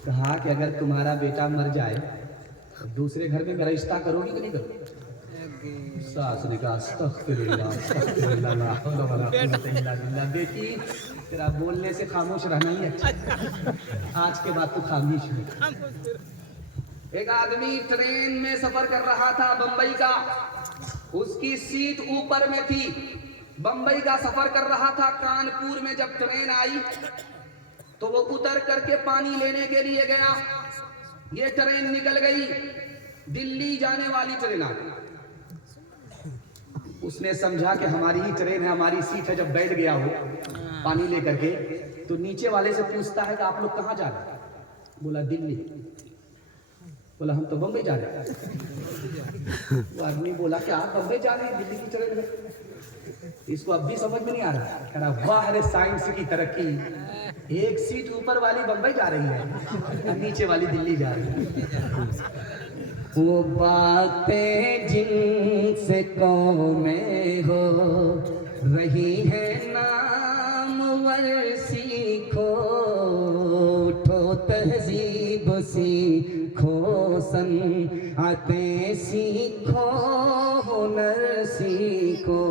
कहा कि अगर तुम्हारा बेटा मर जाए तो दूसरे घर में मेरा रिश्ता करोगी कि नहीं करोगी? सास ने कहा अस्तगफिरुल्लाह, अस्तगफिरुल्लाह, ला हौला वला कुव्वता इल्ला बिल्लाह। बेटी तेरा बोलने से खामोश रहना ही अच्छा, आज के बाद तू खामोश नहीं। एक आदमी ट्रेन में सफर कर रहा था बंबई का, उसकी सीट ऊपर में थी। बंबई का सफर कर रहा था। कानपुर में जब ट्रेन आई तो वो उतर करके पानी लेने के लिए गया। ये ट्रेन निकल गई, दिल्ली जाने वाली ट्रेन आ गई। उसने समझा कि हमारी ही ट्रेन है, हमारी सीट है। जब बैठ गया वो पानी लेकर के, तो नीचे वाले से पूछता है कि आप लोग कहाँ जा रहे हैं? बोला दिल्ली। बोला हम तो बम्बई जा रहे हैं। वो आदमी बोला कि आप बम्बई जा रहे हैं दिल्ली की ट्रेन में? इसको अब भी समझ में नहीं आ रहा। कह रहा वाह रे साइंस की तरक्की, एक सीट ऊपर वाली बम्बई जा रही है, नीचे वाली दिल्ली जा रही है। वो बातें जिनसे कौमें हो रही है नामवर सीखो, उठो तहजीब सीखो, सनअतें सीखो, हुनर सीखो,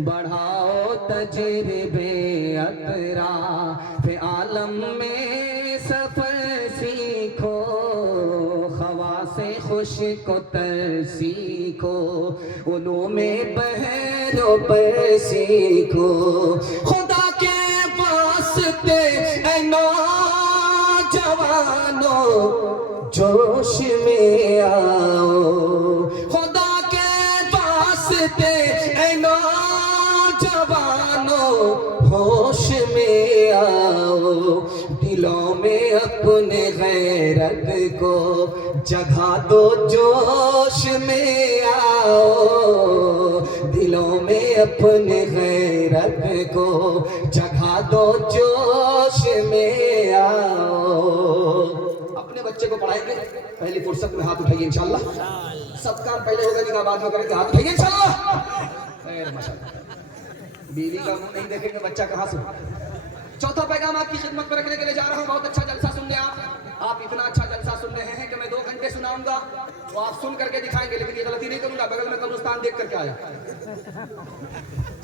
बढ़ाओ तजर्बे अतराफ आलम में सफर सीखो, हवा से खुश को तर सीखो, उलूमे बहरों पर सीखो। खुदा के वास्ते ऐ नौजवानो जोश में आओ, खुदा के वास्ते ऐ नौजवानो होश में आओ, दिलों में अपने गैरत को जगा दो, जोश में आओ, दिलों में अपने गैरत को जगा दो, जोश में आओ। अपने बच्चे को पढ़ाएंगे, पहली फुर्सत में हाथ उठाइए इंशाल्लाह। सब काम पहले होगा, निकाह बाद में करेंगे, हाथ उठाइए इंशाल्लाह। माशाल्लाह। बीवी का मुंह नहीं देखेंगे, बच्चा कहाँ से? चौथा पैगाम आपकी खिदमत में रखने के लिए जा रहा हूँ। बहुत अच्छा जलसा सुन लिया आप इतना अच्छा जलसा सुन रहे हैं कि मैं 2 घंटे सुनाऊंगा, तो आप सुन करके दिखाएंगे, लेकिन ये गलती नहीं करूंगा। बगल में कब्रिस्तान देख करके आया,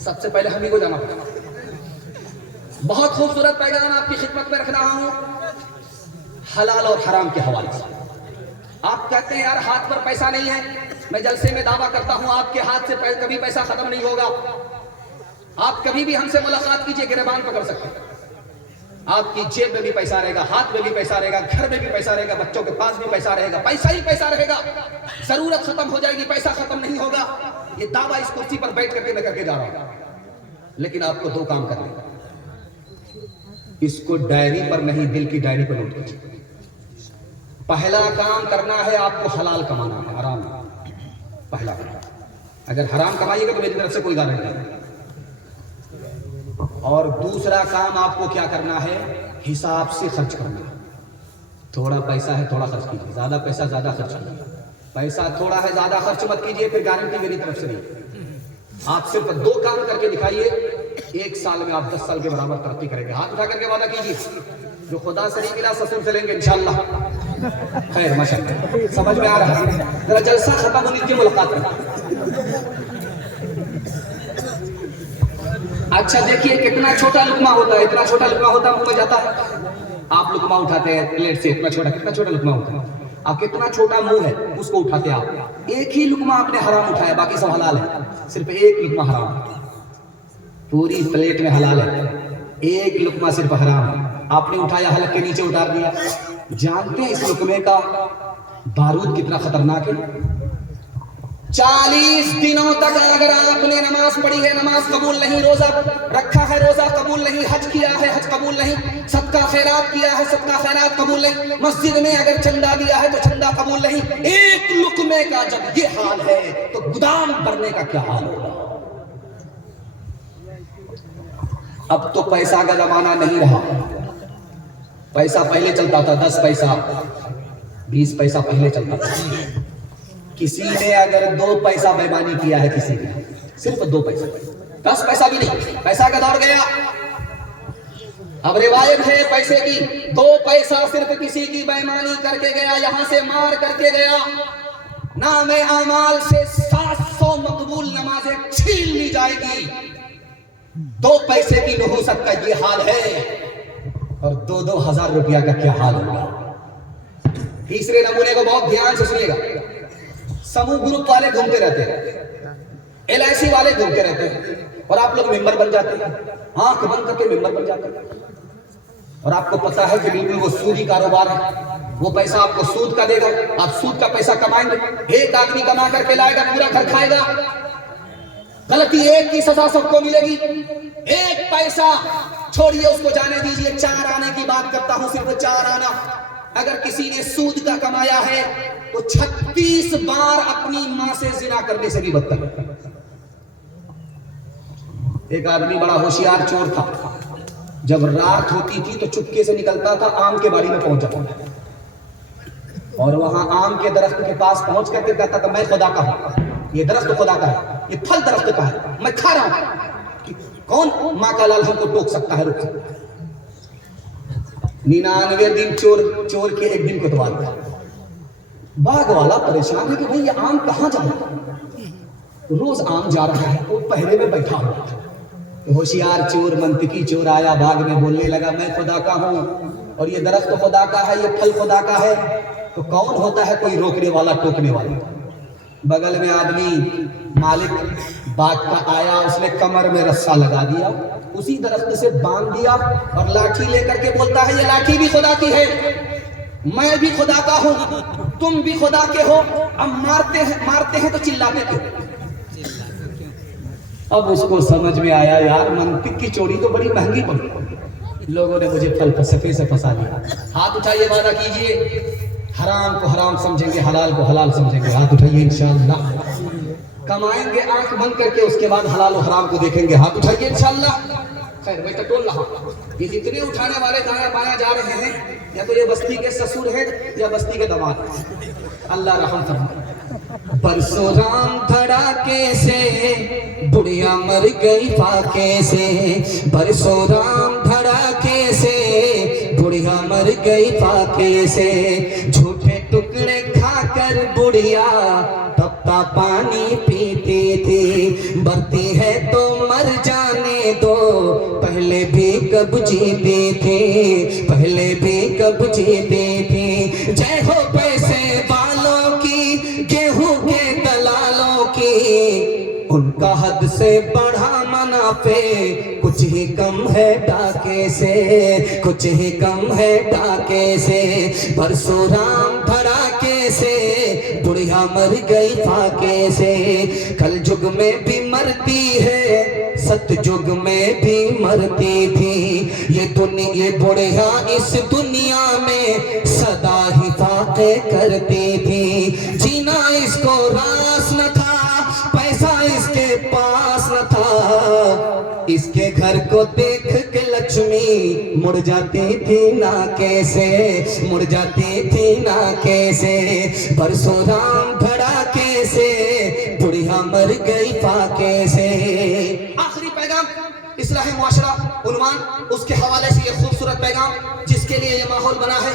सबसे पहले हम ही को जाना पड़ेगा। बहुत खूबसूरत पैगाम आपकी खिदमत में रख रहा हूँ, हलाल और हराम के हवाले से। आप कहते हैं यार हाथ पर पैसा नहीं है, मैं जलसे में दावा करता हूँ आपके हाथ से कभी पैसा खत्म नहीं होगा। आप कभी भी हमसे मुलाकात कीजिए, गिरबान पकड़ सकते हैं। आपकी जेब में भी पैसा रहेगा, हाथ में भी पैसा रहेगा, घर में भी पैसा रहेगा, बच्चों के पास भी पैसा रहेगा, पैसा ही पैसा रहेगा। जरूरत खत्म हो जाएगी, पैसा खत्म नहीं होगा। ये दावा इस कुर्सी पर बैठ करके मैं करके जा रहा हूं। लेकिन आपको 2 काम करने, इसको डायरी पर नहीं, दिल की डायरी पर नोट कीजिए। पहला काम करना है आपको हलाल कमाना है, हराम पहला। अगर हराम कमाइएगा तो मेरी तरफ से कोई गारंटी नहीं। और दूसरा काम आपको क्या करना है, हिसाब से खर्च करना है। थोड़ा पैसा है थोड़ा खर्च कीजिए, ज्यादा पैसा ज्यादा खर्च कीजिए। पैसा थोड़ा है ज्यादा खर्च मत कीजिए, फिर गारंटी मेरी तरफ से नहीं। आप सिर्फ 2 काम करके दिखाइए, 1 साल में आप 10 साल के बराबर तरक्की करेंगे। हाथ उठा करके वादा कीजिए, जो खुदा से नहीं मिला ससुर से लेंगे इंशाल्लाह। खैर माशाअल्लाह, समझ में आ रहा है? जरा जलसा खत्म होने की मुलाकात है। अच्छा देखिए कितना छोटा लुकमा होता है, इतना छोटा लुकमा होता है, मुंह में जाता है। आप लुकमा उठाते हैं प्लेट से, इतना छोटा, कितना छोटा लुकमा होता है। आप कितना छोटा मुंह है उसको उठाते हैं आप। एक ही लुकमा आपने हराम उठाया, बाकी सब हलाल है, सिर्फ एक लुकमा हराम है। पूरी प्लेट में हलाल है, एक लुकमा सिर्फ हराम है। आपने उठाया, हलक के नीचे उतार दिया। जानते हैं इस लुकमे का बारूद कितना खतरनाक है? 40 दिनों तक अगर आपने नमाज पढ़ी है, नमाज कबूल नहीं, रोजा रखा है, रोजा कबूल नहीं, हज किया है, हज कबूल नहीं, सदका खैरात किया है, सदका खैरात कबूल नहीं, मस्जिद में अगर चंदा दिया है तो चंदा कबूल नहीं। एक लुकमे का जब ये हाल है तो गोदाम भरने का क्या हाल होगा? अब तो पैसा का जमाना नहीं रहा। पैसा पहले चलता था, 10 पैसा 20 पैसा पहले चलता था। किसी ने अगर 2 पैसा बेईमानी किया है, किसी ने सिर्फ 2 पैसा, 10 पैसा भी नहीं, पैसा का दौर गया। अब रिवायत है पैसे की, 2 पैसा सिर्फ किसी की बेईमानी करके गया, यहां से मार करके गया, नामे अमाल से 700 मकबूल नमाजें छीन ली जाएगी। 2 पैसे की नहुसत का ये हाल है, और 2-2 हजार रुपया का क्या हाल होगा। तीसरे नमूने को बहुत ध्यान से सुनिएगा। समूह ग्रुप वाले घूमते रहते हैं, LIC वाले घूमते रहते हैं, और आप लोग मेंबर बन जाते हैं, आंख बंद करके मेंबर बन जाते हैं, और आपको पता है कि बिल्कुल वो सूदी कारोबार है, वो पैसा आपको सूद का देगा, आप सूद का पैसा कमाएंगे। एक आदमी कमा करके लाएगा, पूरा घर खाएगा। गलती एक की सजा सबको मिलेगी। एक पैसा छोड़िए, उसको जाने दीजिए, 4 आने की बात करता हूं, सिर्फ 4 आना। अगर किसी ने सूद का कमाया है तो 36 बार अपनी मां से जिना करने से भी बदतर है। एक आदमी बड़ा होशियार चोर था, जब रात होती थी तो चुपके से निकलता था, आम के बाड़ी में पहुंच जाता और वहां आम के दरख्त के पास पहुंच करके कहता था, मैं खुदा का हूं, ये दरख्त खुदा का है, ये फल दरख्त का है, मैं खा रहा हूं, कौन मां का लाल हमको टोक सकता है, रोक सकता है। 99 दिन चोर के एक दिन कोतवाल था। बाग वाला परेशान है कि भाई ये आम कहां जा रहा है, रोज आम जा रहा है, वो पहरे में बैठा हुआ था। होशियार चोर, मंतकी चोर आया, बाग में बोलने लगा, मैं खुदा का हूं, और ये दरख्त खुदा का है, ये फल खुदा का है, तो कौन होता है कोई रोकने वाला, टोकने वाला। बगल में आदमी मालिक बाग का आया, उसने कमर में रस्सा लगा दिया, उसी दरख्त से बांध दिया, और लाठी लेकर के बोलता है, ये लाठी भी खुदा की है, मैं भी खुदा का हूं, तुम भी खुदा के हो, अब मारते हैं तो चिल्लाते क्यों। अब उसको समझ में आया, यार मंतिक की चोरी तो बड़ी महंगी पड़ी, लोगों ने मुझे फलसफे से फंसा दिया। हाथ उठाइए, वादा कीजिए, हराम को हराम समझेंगे, हलाल को हलाल समझेंगे। हाथ उठाइए, इंशाअल्लाह कमाएंगे आंख बंद करके, उसके बाद हलाल और हराम को देखेंगे। हाथ उठाइए इंशाअल्लाह। खैर मैं टटोल रहा हूं, ये जितने उठाने वाले दाया बाया जा रहे हैं, या तो ये बस्ती के ससुर है या बस्ती के दामाद, अल्लाह रहम फरमाए। परसों राम धड़ाके से बुढ़िया मर गई फाके से, परसों राम धड़ाके से बुढ़िया मर गई फाके से, झूठे टुकड़े खाकर बुढ़िया तपता पानी पीती थी, मरती है तो मर जाने दो, पहले भी कब जीती थी, पहले भी कब जीती थी। जय हो पैसे वालों की, गेहूं के दलालों की, उनका हद से बढ़ा मुनाफे, कुछ ही कम है डाके से, कुछ ही कम है डाके से, परसों राम धड़ाके से बुढ़िया मर गई फाके से। कल युग में भी मरती है, सतयुग में भी मरती थी, ये बुढ़िया इस दुनिया में सदा ही फाके करती थी। जीना इसको रास न था, पैसा इसके पास न था, इसके घर को देख के लक्ष्मी मुड़ जाती थी ना कैसे, मुड़ जाती थी ना कैसे, परसों राम धड़ाके से बुढ़िया मर गई फाके से। आखिरी पैगाम इस्लाह मुआशरा उन्वान, उसके हवाले से ये खूबसूरत पैगाम, जिसके लिए ये माहौल बना है,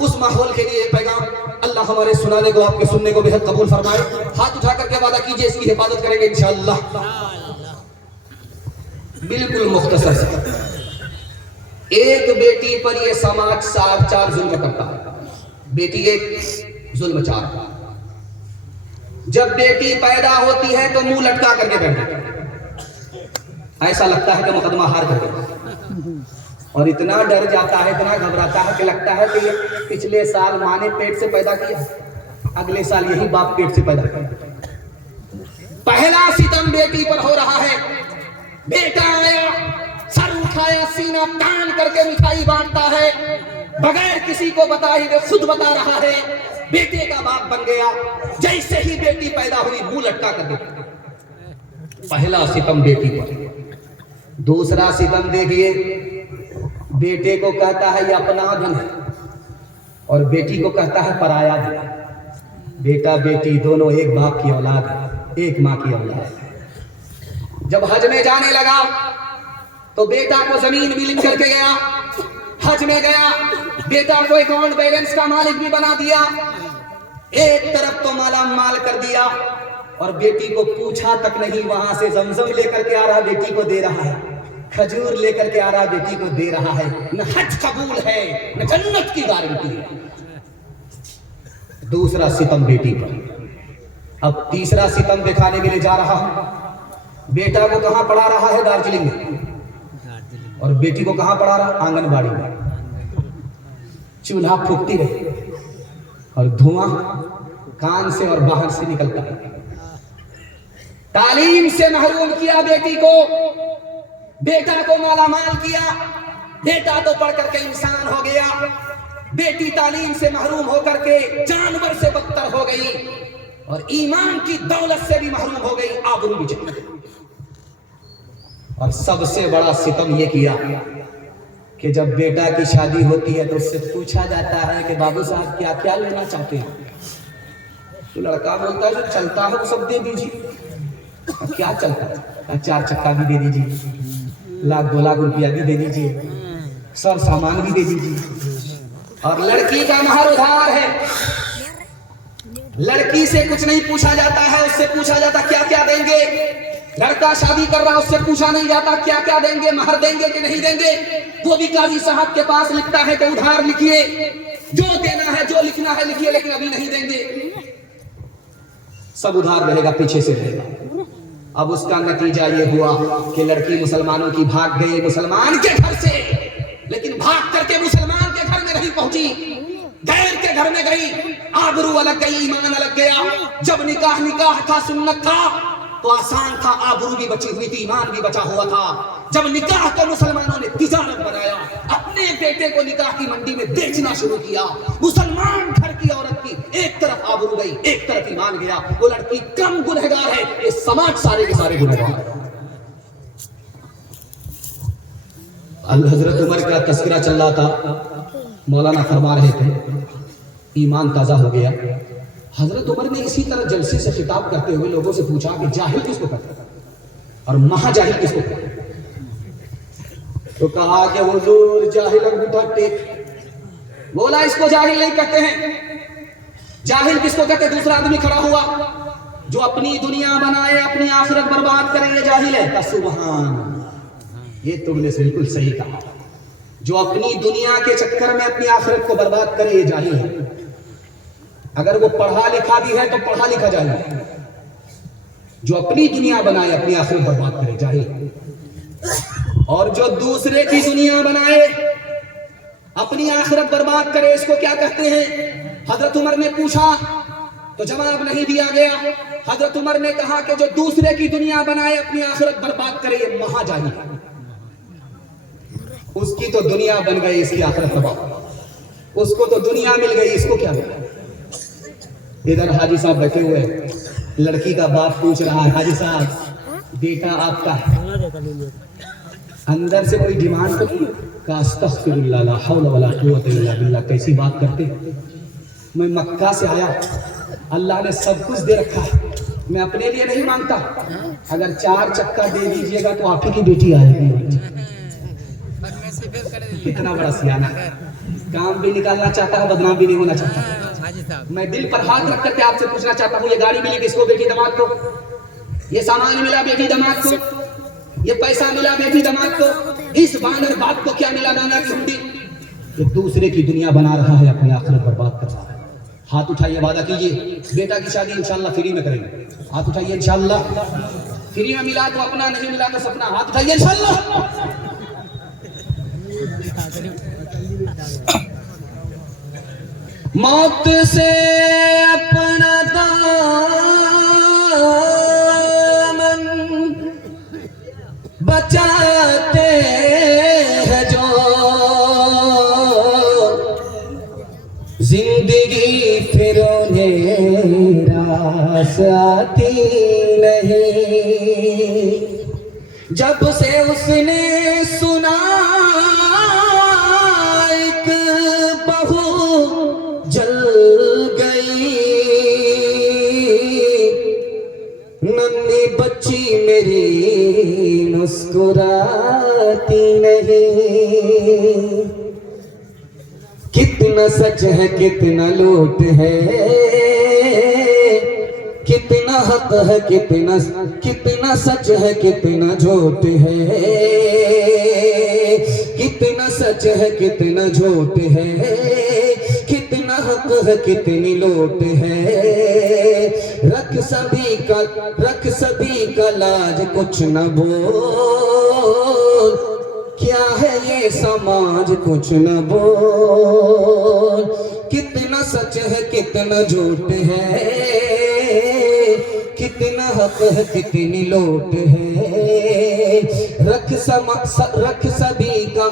उस माहौल के लिए ये पैगाम अल्लाह हमारे सुनाने को, आपके सुनने को बेहद कबूल फरमाए। हाथ उठा करके वादा कीजिए, इसकी हिफाजत करेंगे इंशाअल्लाह। बिल्कुल मुख्तसर से, एक बेटी पर यह समाज 4 जुल्म करता है। बेटी 1, जुल्म 4। जब बेटी पैदा होती है तो मुंह लटका करके बैठ जाती है, ऐसा लगता है कि मुकदमा हार करके, और इतना डर जाता है, इतना घबराता है कि लगता है कि ये पिछले साल माँ ने पेट से पैदा किया, अगले साल यही बाप पेट से पैदा किया। पहला सितम बेटी पर हो रहा है। बेटा आया, सर उठाया, सीना तान करके मिठाई बांटता है, बगैर किसी को बताए हुए खुद बता रहा है, बेटे का बाप बन गया। जैसे ही बेटी पैदा हुई मुंह लटका कर देता। पहला सितम बेटी पर। दूसरा सितम देखिए, बेटे को कहता है ये अपना धन है, और बेटी को कहता है पराया धन। बेटा बेटी दोनों एक बाप की औलाद है, एक माँ की औलाद है। जब हज में जाने लगा तो बेटा को जमीन विलीन करके गया, हज में गया, बेटा को अकाउंट बैलेंस का मालिक भी बना दिया, एक तरफ तो माला माल कर दिया, और बेटी को पूछा तक नहीं, वहां से जमजम लेकर के आ रहा, बेटी को दे रहा है, खजूर लेकर के आ रहा, बेटी को दे रहा है। न हज कबूल है, न जन्नत की गारंटी है। दूसरा सितम बेटी पर। अब तीसरा सितम दिखाने के लिए जा रहा हूं। बेटा को कहां पढ़ा रहा है? दार्जिलिंग में। और बेटी को कहां पढ़ा रहा? आंगनबाड़ी में। चूल्हा फूकती रही और धुआं कान से और बाहर से निकलता है। तालीम से महरूम किया बेटी को, बेटा को मालामाल किया, बेटा तो पढ़ करके इंसान हो गया, बेटी तालीम से महरूम होकर के जानवर से बदतर हो गई और ईमान की दौलत से भी महरूम हो गई, आबरू भी चली। और सबसे बड़ा सितम यह किया कि जब बेटा की शादी होती है तो उससे पूछा जाता है कि बाबू साहब क्या क्या लेना चाहते हैं? तो लड़का बोलता है जो चलता है वो सब दे दीजिए। क्या चलता है? 4 चक्का भी दे दीजिए, 1-2 लाख रुपया भी दे दीजिए, सब सामान भी दे दीजिए। और लड़की का महर उधार है, लड़की से कुछ नहीं पूछा जाता है, उससे पूछा जाता क्या क्या देंगे। लड़का शादी कर रहा, उससे पूछा नहीं जाता क्या क्या देंगे, महर देंगे कि नहीं देंगे। वो भी काजी साहब के पास लिखता है कि उधार लिखिए, जो देना है जो लिखना है लिखिए, लेकिन अभी नहीं देंगे, सब उधार रहेगा, पीछे से रहेगा। अब उसका नतीजा ये हुआ कि लड़की मुसलमानों की भाग गई, मुसलमान के घर से, लेकिन भाग करके मुसलमान के घर में नहीं पहुंची, गैर के घर में गई। आबरू अलग गई, ईमान अलग गया। जब निकाह था, सुन्नत था तो आसान था, आबरू भी बची हुई थी, ईमान भी बचा हुआ था। जब निकाह को मुसलमानों ने तिजारत बनाया, अपने बेटे को निकाह की मंडी में बेचना शुरू किया, मुसलमान घर की औरत की एक तरफ आबरू गई, एक तरफ ईमान गया। वो लड़की कम गुनहगार है, ये समाज सारे के सारे गुनहगार है। हजरत उमर का तस्करा चल रहा था, मौलाना फरमा रहे थे, ईमान ताजा हो गया। हजरत उमर ने इसी तरह जलसे से खिताब करते हुए लोगों से पूछा कि जाहिल किसको कहते हैं और महाजाहिल किसको कहते हैं? तो कहा कि हुजूर जाहिल अंगूठा टेक। बोला इसको जाहिल नहीं कहते हैं। जाहिल किसको कहते? दूसरा आदमी खड़ा हुआ जो अपनी दुनिया बनाए, अपनी आखिरत बर्बाद करे, ये जाहिल है। सुभान, ये तुमने बिल्कुल सही कहा। जो अपनी दुनिया के चक्कर में अपनी आखिरत को बर्बाद करे, ये जाहिल है। अगर वो पढ़ा लिखा भी है तो पढ़ा लिखा जाहिल है। जो अपनी दुनिया बनाए, अपनी आखिरत बर्बाद करे, जाहिल। और जो दूसरे की दुनिया बनाए, अपनी आखिरत बर्बाद करे, इसको क्या कहते हैं? हजरत उमर ने पूछा तो जवाब नहीं दिया गया। हजरत उमर ने कहा कि जो दूसरे की दुनिया बनाए, अपनी आखिरत बर्बाद करे, ये महाजाहिल है। उसकी तो दुनिया बन गई, इसकी आखिरत बर्बाद। उसको तो दुनिया मिल गई, इसको क्या मिला? इधर हाजी साहब बैठे हुए, लड़की का बाप पूछ रहा है, हाजी साहब बेटा आपका है, अंदर से कोई डिमांड तो नहीं? अस्तगफिरुल्लाह ला हौला वला कुव्वता इल्ला बिल्लाह। कैसी बात करते? मैं मक्का से आया, अल्लाह ने सब कुछ दे रखा है, मैं अपने लिए नहीं मांगता। अगर 4 चक्का दे दीजिएगा तो आप ही की बेटी आएगी। कितना बड़ा सियाना है, काम भी निकालना चाहता है, बदनाम भी नहीं होना चाहता। मैं दिल पर हाथ रख करके आपसे पूछना चाहता हूँ, ये गाड़ी मिली किसको? बेटी दामाद को। ये सामान मिला बेटी दामाद को। ये पैसा मिला बेटी दामाद को। इस बानर बाप को क्या मिला? नाना की हुंडी। ये दूसरे की दुनिया बना रहा है, अपनी आखिरत बर्बाद कर रहा है। हाथ उठाइए, वादा कीजिए बेटा की शादी इंशाल्लाह फ्री में करेंगे। हाथ उठाइए, इंशाल्लाह। फ्री में मिला तो अपना, नहीं मिला तो सपना। हाथ उठाइए इंशाल्लाह। मौत से अपना दामन बचाते हैं जो, जिंदगी फिर उन्हें रास आती नहीं। जब से उसने सुना एक बहू जल गई, नन्ही बच्ची मेरी मुस्कुराती नहीं। कितना सच है कितना लूट है, कितना हक है कितना सच है कितना झूठ है, कितना सच है कितना झूठ है, कितना हक है कितनी लूट है। रख सभी का लाज कुछ न बोल, क्या है ये समाज कुछ न बोल। कितना सच है कितना झूठ है, कितना हक है कितनी लूट है। रख सभी का